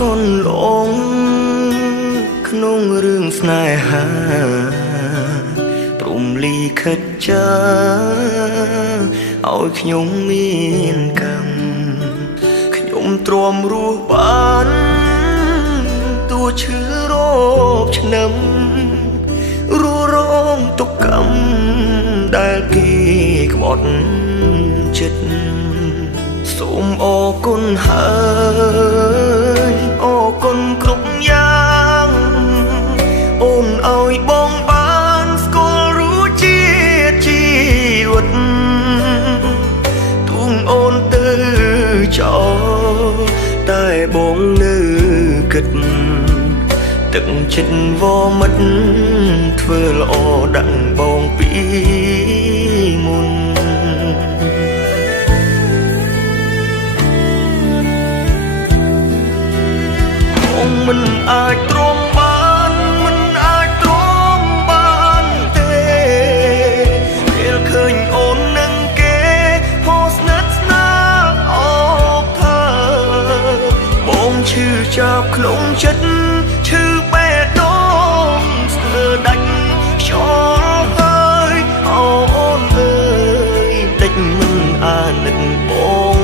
កូនหลงក្នុងរឿងស្នេហាព្រំលីខិតចាឲ្យខ្ញុំមានកម្មខ្ញុំទ្រាំរស់បានតួឈឺរោគឆ្នាំរੂរងទុក្ខកម្មដែលគេក្បត់ចិត្តសូមអរគុណហើយអរគុណគ្រប់យ៉ាងអូនឲ្យបងបានស្គាល់រសជាតិជីវិតទូងអូនទៅចោលតែបងនៅគិតទឹកចិត្តវមិតធ្វើល្អដឹងបងពីមុនបងមិនអាចទ្រាំបានមិនអាចទ្រាំបានទេពេលឃើញអូននឹងគេហោស្និទ្ធស្នាលអបថាបងឈឺចាប់ក្នុងចិត្តឈឺបេះដូងស្ទើរដាច់ខ្យល់ហើយអូនអើយតិចមិនអាណិតបង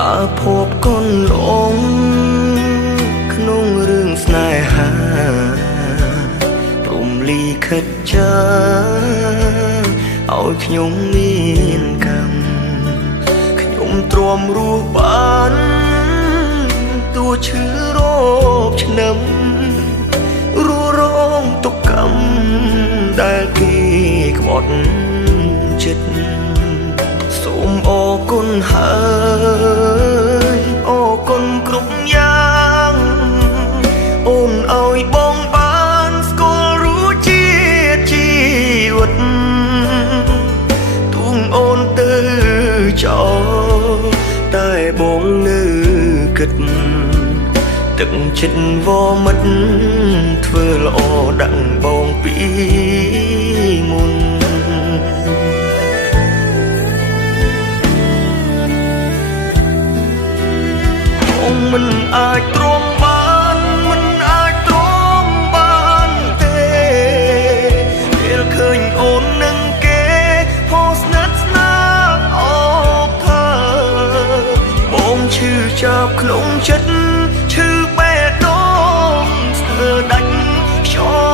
អាភពកូនหลงក្នុងរឿងស្នេហាព្រំលីខិតចាឲ្យខ្ញុំមានកម្មខ្ញុំទ្រាំរស់បានតួឈឺរោគឆ្នាំរੂរងទុក្ខកម្មដែលគេក្បត់ចិត្តសូមអរគុណហើយអរគុណគ្រប់យ៉ាងអូនឲ្យបងបានស្គាល់រសជាតិជីវិតទូងអូនទៅចោលតែបងនៅគិតទឹកចិត្តវមិតធ្វើល្អដឹងបងពីមុនមិនអាចទ្រាំបានមិនអាចទ្រាំបានទេពេលឃើញអូននឹងគេហោស្និទ្ធស្នាលអបថាបងឈឺចាប់ក្នុងចិត្តឈឺបេះដូងស្ទើរដាច់ខ្យល់